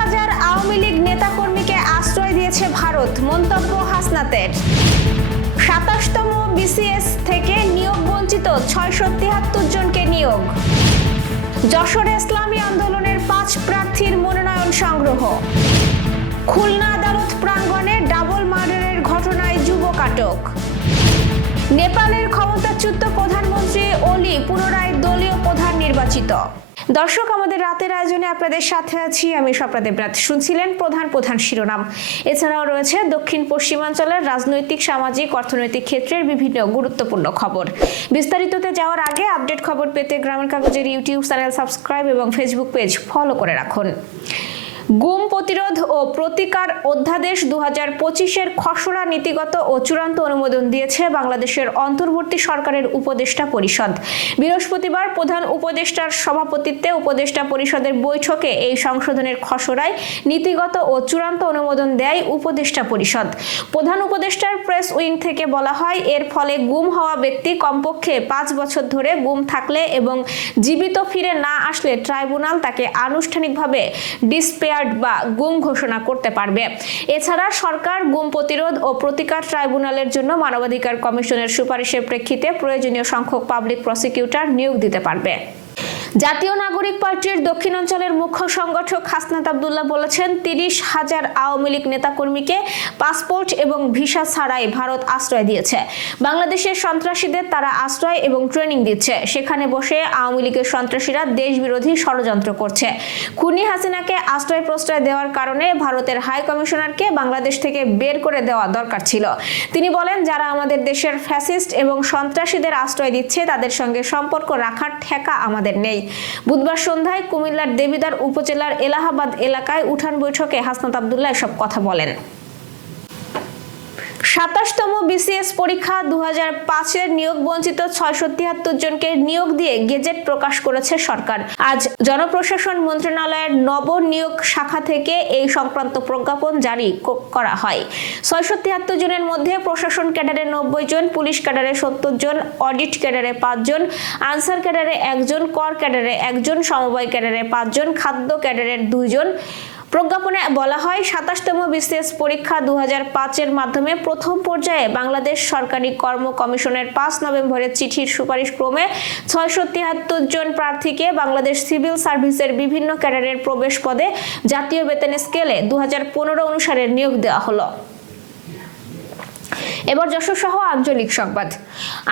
হাজার আওয়ামী লীগ নেতাকর্মীকে আশ্রয় দিয়েছে ভারত, মন্তব্য হাসনাতের। সাতাশতম বিসিএস থেকে নিয়োগ বঞ্চিত ছয়শো তিয়াত্তর জনকে নিয়োগ। যশোরে ইসলামী আন্দোলনের পাঁচ প্রার্থীর মনোনয়ন সংগ্রহ। খুলনা আদালত প্রাঙ্গণে ডাবল মার্ডারের ঘটনায় যুবক আটক নেপালের ক্ষমতাচ্যুত প্রধানমন্ত্রী ওলি পুনরায় দলীয় প্রধান নির্বাচিত। দর্শক, আমাদের রাতের আয়োজনে আপনাদের সাথে আছি আমি স্বপ্নাদেব রাত শুনছিলেন প্রধান প্রধান শিরোনাম। এছাড়াও রয়েছে দক্ষিণ পশ্চিমাঞ্চলের রাজনৈতিক, সামাজিক, অর্থনৈতিক ক্ষেত্রের বিভিন্ন গুরুত্বপূর্ণ খবর। বিস্তারিততে যাওয়ার আগে আপডেট খবর পেতে গ্রামের কাগজের ইউটিউব চ্যানেল সাবস্ক্রাইব এবং ফেসবুক পেজ ফলো করে রাখুন। গুম প্রতিরোধ ও প্রতিকার অধ্যাদেশ দু হাজার পঁচিশের খসড়া নীতিগত ও চূড়ান্ত অনুমোদন দিয়েছে বাংলাদেশের অন্তর্বর্তী সরকারের উপদেষ্টা পরিষদ। বৃহস্পতিবার প্রধান উপদেষ্টার সভাপতিত্বে উপদেষ্টা পরিষদের বৈঠকে এই সংশোধনের খসড়ায় নীতিগত ও চূড়ান্ত অনুমোদন দেয় উপদেষ্টা পরিষদ। প্রধান উপদেষ্টার প্রেস উইং থেকে বলা হয়, এর ফলে গুম হওয়া ব্যক্তি কমপক্ষে পাঁচ বছর ধরে গুম থাকলে এবং জীবিত ফিরে না আসলে ট্রাইব্যুনাল তাকে আনুষ্ঠানিকভাবে ডিসপেয়ার্ড বা গুম ঘোষণা করতে পারবে। এছাড়া সরকার গুম প্রতিরোধ ও প্রতিকার ট্রাইব্যুনালের জন্য মানবাধিকার কমিশনের সুপারিশের প্রেক্ষিতে প্রয়োজনীয় সংখ্যক পাবলিক প্রসিকিউটর নিয়োগ দিতে পারবে। জাতীয় নাগরিক পার্টির দক্ষিণাঞ্চলের মুখ্য সংগঠক হাসনাত আবদুল্লাহ বলেছেন, তিরিশ হাজার আওয়ামী লীগ নেতাকর্মীকে পাসপোর্ট এবং ভিসা ছাড়াই ভারত আশ্রয় দিয়েছে। বাংলাদেশের সন্ত্রাসীদের তারা আশ্রয় এবং ট্রেনিং দিচ্ছে। সেখানে বসে আওয়ামী লীগের সন্ত্রাসীরা দেশ বিরোধী ষড়যন্ত্র করছে। খুনি হাসিনাকে আশ্রয় প্রশ্রয় দেওয়ার কারণে ভারতের হাই কমিশনারকে বাংলাদেশ থেকে বের করে দেওয়া দরকার ছিল। তিনি বলেন, যারা আমাদের দেশের ফ্যাসিস্ট এবং সন্ত্রাসীদের আশ্রয় দিচ্ছে, তাদের সঙ্গে সম্পর্ক রাখার ঠেকা আমাদের নেই। বুধবার সন্ধ্যায় কুমিল্লার দেবিদার উপজেলার এলাহাবাদ এলাকায় উঠান বৈঠকে হাসনাত আবদুল্লাহ এসব কথা বলেন। সাতাশতম বিসিএস পরীক্ষা দু হাজার পাঁচের নিয়োগ বঞ্চিত ছয়শো তিয়াত্তর জনকে নিয়োগ দিয়ে গেজেট প্রকাশ করেছে সরকার। আজ জনপ্রশাসন মন্ত্রণালয়ের নব নিয়োগ শাখা থেকে এই সংক্রান্ত প্রজ্ঞাপন জারি করা হয়। ছয়শো তিয়াত্তর জনের মধ্যে প্রশাসন ক্যাডারে নব্বই জন, পুলিশ ক্যাডারে সত্তর জন, অডিট ক্যাডারে পাঁচজন আনসার ক্যাডারে একজন কর ক্যাডারে একজন সমবায় ক্যাডারে পাঁচজন খাদ্য ক্যাডারের দুইজন প্রজ্ঞাপনে বলা হয় সাতাশতম বিসিএস পরীক্ষা দু পাঁচের মাধ্যমে প্রথম পর্যায়ে বাংলাদেশ সরকারি কর্ম কমিশনের পাঁচ নভেম্বরের চিঠির সুপারিশ ক্রমে ছয়শো তিয়াত্তর জন প্রার্থীকে বাংলাদেশ সিভিল সার্ভিসের বিভিন্ন ক্যাডারের প্রবেশ পদে জাতীয় বেতন স্কেলে দু হাজার পনেরো অনুসারে নিয়োগ দেওয়া হলো। এবার যশোর সহ আঞ্চলিক সংবাদ।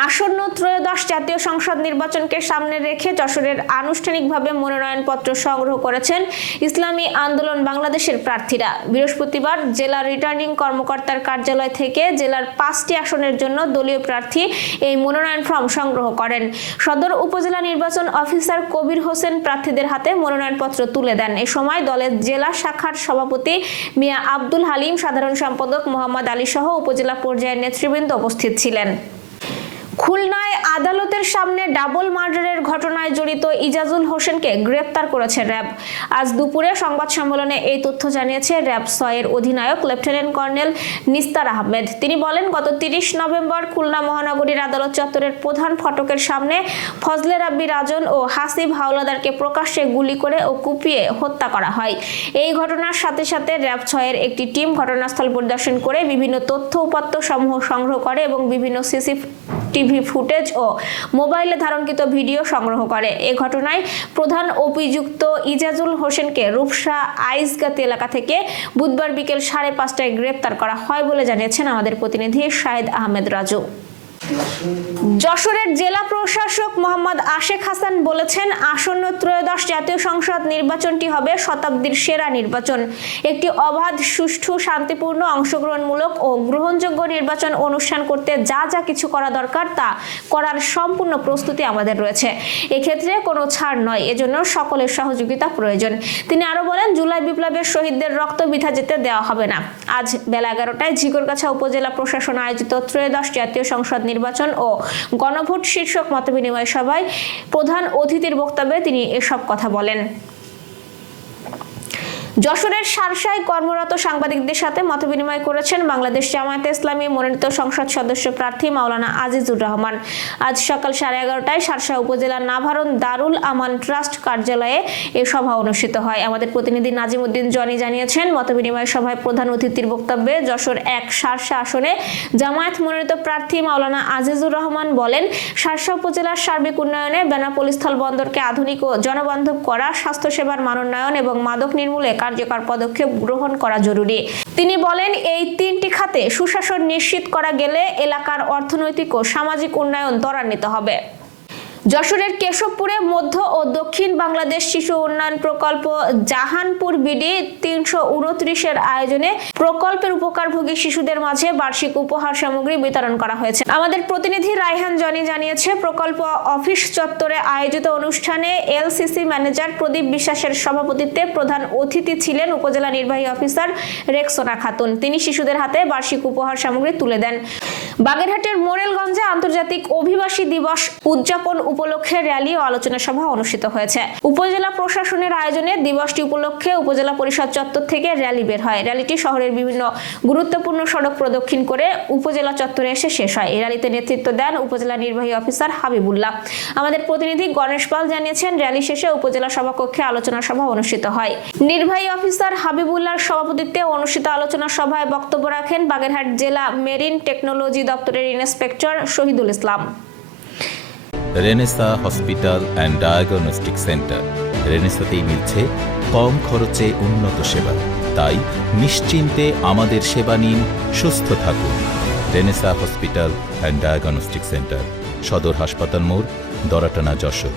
আসন্ন ত্রয়োদশ জাতীয় সংসদ নির্বাচনকে সামনে রেখে যশোরের আনুষ্ঠানিকভাবে মনোনয়নপত্র সংগ্রহ করেছেন ইসলামী আন্দোলন বাংলাদেশের প্রার্থীরা। বৃহস্পতিবার জেলা রিটার্নিং কর্মকর্তার কার্যালয় থেকে জেলার পাঁচটি আসনের জন্য দলীয় প্রার্থী এই মনোনয়ন ফর্ম সংগ্রহ করেন। সদর উপজেলা নির্বাচন অফিসার কবির হোসেন প্রার্থীদের হাতে মনোনয়নপত্র তুলে দেন। এ সময় দলের জেলা শাখার সভাপতি মিয়া আব্দুল হালিম, সাধারণ সম্পাদক মোহাম্মদ আলী সহ উপজেলা পর্যায়ের নেতৃবৃন্দ উপস্থিত ছিলেন। খুলনায় আদালতের সামনে ডাবল মার্ডারের ঘটনায় জড়িত ইজাজুল হোসেনকে গ্রেপ্তার করেছে র্যাব। আজ দুপুরে সংবাদ সম্মেলনে এই তথ্য জানিয়েছে র্যাব ছয়ের অধিনায়ক লেফটেন্যান্ট কর্নেল নিস্তার আহমেদ। তিনি বলেন, গত তিরিশ নভেম্বর খুলনা মহানগরীর আদালত চত্বরের প্রধান ফটকের সামনে ফজলে রাব্বি রাজন ও হাসিব হাওলাদারকে প্রকাশ্যে গুলি করে ও কুপিয়ে হত্যা করা হয়। এই ঘটনার সাথে সাথে র্যাব ছয়ের একটি টিম ঘটনাস্থল পরিদর্শন করে বিভিন্ন তথ্য উপাত্ত সমূহ সংগ্রহ করে এবং বিভিন্ন সিসি টিভি ফুটেজ ও মোবাইলে ধারণকৃত ভিডিও সংগ্রহ করে। এ ঘটনায় প্রধান অভিযুক্ত ইজাজুল হোসেনকে রূপসা আইসগাতি এলাকা থেকে বুধবার বিকেল সাড়ে পাঁচটায় গ্রেপ্তার করা হয় বলে জানিয়েছেন আমাদের প্রতিনিধি শাহেদ আহমেদ রাজু। যশোরের জেলা প্রশাসক মোহাম্মদ আশেক হাসান বলেছেন, আসন্ন ত্রয়োদশ জাতীয় সংসদ নির্বাচনটি হবে শতাব্দীর সেরা নির্বাচন। একটি অবাধ, সুষ্ঠু, শান্তিপূর্ণ, অংশগ্রহণমূলক ও গ্রহণযোগ্য নির্বাচন অনুষ্ঠান করতে যা যা কিছু করা দরকার তা করার সম্পূর্ণ প্রস্তুতি আমাদের রয়েছে। এক্ষেত্রে কোনো ছাড় নয়, এজন্য সকলের সহযোগিতা প্রয়োজন। তিনি আরও বলেন, জুলাই বিপ্লবের শহীদদের রক্ত বৃথা যেতে দেওয়া হবে না। আজ বেলা এগারোটায় ঝিকরগাছা উপজেলা প্রশাসন আয়োজিত ত্রয়োদশ জাতীয় সংসদ নির্বাচন ও গণভোট শীর্ষক মতবিনিময় সভায় প্রধান অতিথির বক্তব্যে তিনি এসব কথা বলেন। যশোরের সারসায় কর্মরত সাংবাদিকদের সাথে মতবিনিময় করেছেন বাংলাদেশ জামায়াতে ইসলামী মনোনীত সংসদ সদস্য প্রার্থী মাওলানা আজিজুর রহমান। আজ সকাল সাড়ে এগারোটায় সারসা উপজেলার নাভারণ দারুল আমান ট্রাস্ট কার্যালয়ে এ সভা অনুষ্ঠিত হয়। আমাদের প্রতিনিধি নাজিম উদ্দিন জনি জানিয়েছেন মতবিনিময় সভায় প্রধান অতিথির বক্তব্যে যশোর এক সারসা আসনে জামায়াত মনোনীত প্রার্থী মাওলানা আজিজুর রহমান বলেন, সারসা উপজেলার সার্বিক উন্নয়নে বেনাপোল স্থল বন্দরকে আধুনিক ও জনবান্ধব করা, স্বাস্থ্যসেবার মানোন্নয়ন এবং মাদক নির্মূলে কার্যকর পদক্ষেপ গ্রহণ করা জরুরি। তিনি বলেন, এই তিনটি খাতে সুশাসন নিশ্চিত করা গেলে এলাকার অর্থনৈতিক ও সামাজিক উন্নয়ন ত্বরান্বিত হবে। যশোরের কেশবপুরে মধ্য ও দক্ষিণ বাংলাদেশ শিশু উন্নয়ন প্রকল্প জাহানপুর বিডি তিনশো উনত্রিশের আয়োজনে প্রকল্পের উপকারভোগী শিশুদের মাঝে বার্ষিক উপহার সামগ্রী বিতরণ করা হয়েছে। আমাদের প্রতিনিধি রায়হান জনি জানিয়েছে, প্রকল্প অফিস চত্বরে আয়োজিত অনুষ্ঠানে এলসিসি ম্যানেজার প্রদীপ বিশ্বাসের সভাপতিত্বে প্রধান অতিথি ছিলেন উপজেলা নির্বাহী অফিসার রেক্সোনা খাতুন। তিনি শিশুদের হাতে বার্ষিক উপহার সামগ্রী তুলে দেন। বাগেরহাটের মোরেলগঞ্জে আন্তর্জাতিক অভিবাসী দিবস উদযাপন উপলক্ষে র্যালি ও আলোচনা সভা অনুষ্ঠিত হয়েছে। উপজেলা প্রশাসনের আয়োজনে দিবসটি উপলক্ষে উপজেলা পরিষদ চত্বর থেকে র্যালি বের হয়। র্যালিটি শহরের বিভিন্ন গুরুত্বপূর্ণ সড়ক প্রদক্ষিণ করে উপজেলা চত্বরে এসে শেষ হয়। এই র্যালিতে নেতৃত্ব দেন উপজেলা নির্বাহী অফিসার হাবিবুল্লাহ। আমাদের প্রতিনিধি গণেশ পাল জানিয়েছেন, র্যালি শেষে উপজেলা সভাকক্ষে আলোচনা সভা অনুষ্ঠিত হয়। নির্বাহী অফিসার হাবিবুল্লাহর সভাপতিত্বে অনুষ্ঠিত আলোচনা সভায় বক্তব্য রাখেন বাগেরহাট জেলা মেরিন টেকনোলজি দপ্তরের inspector Shahidul Islam. Renaissance hospital and diagnostic centre. রেনেসাতেই মিলছে কম খরচে উন্নত সেবা। তাই নিশ্চিন্তে আমাদের সেবা নিন, সুস্থ থাকুন। Renaissance hospital and diagnostic centre, সদর হাসপাতাল মোড়, দরাটানা যশোর।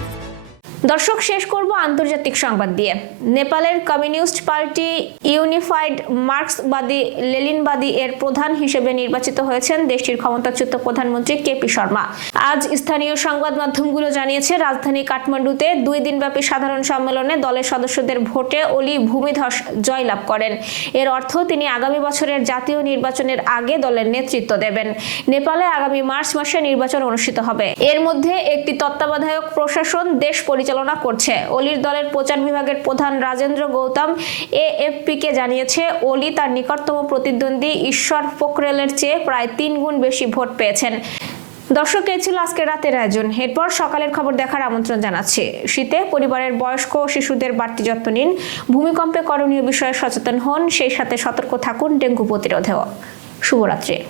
দর্শক, শেষ করব আন্তর্জাতিক সংবাদ দিয়ে। নেপালের কমিউনিস্ট পার্টি ইউনিফাইড মার্ক্সবাদী লেলিনবাদী এর প্রধান হিসেবে নির্বাচিত হয়েছেন দেশটির ক্ষমতাচ্যুত প্রধানমন্ত্রী কেপি শর্মা। আজ স্থানীয় সংবাদ মাধ্যমগুলো জানিয়েছে, রাজধানী কাঠমান্ডুতে দুই দিনব্যাপী সাধারণ সম্মেলনে দলের সদস্যদের ভোটে অলি ভূমিধস জয়লাভ করেন। এর অর্থ, তিনি আগামী বছরের জাতীয় নির্বাচনের আগে দলের নেতৃত্ব দেবেন। নেপালে আগামী মার্চ মাসে নির্বাচন অনুষ্ঠিত হবে। এর মধ্যে একটি তত্ত্বাবধায়ক প্রশাসন, দেশ পরিচালনা করছে। অলির দলের প্রচার বিভাগের প্রধান রাজেন্দ্র গৌতম এএফপি কে জানিয়েছে, অলি তার নিকটতম প্রতিদ্বন্দ্বী ঈশ্বর পোখরেলের চেয়ে প্রায় তিন গুণ বেশি ভোট পেয়েছেন। দর্শক, এই ছিল আজকের রাতের আয়োজন। এরপর সকালের খবর দেখার আমন্ত্রণ জানাচ্ছি। শীতে পরিবারের বয়স্ক ও শিশুদের বাড়তি যত্ন নিন। ভূমিকম্পে করণীয় বিষয়ে সচেতন হন। সেই সাথে সতর্ক থাকুন ডেঙ্গু প্রতিরোধেও। শুভরাত্রি।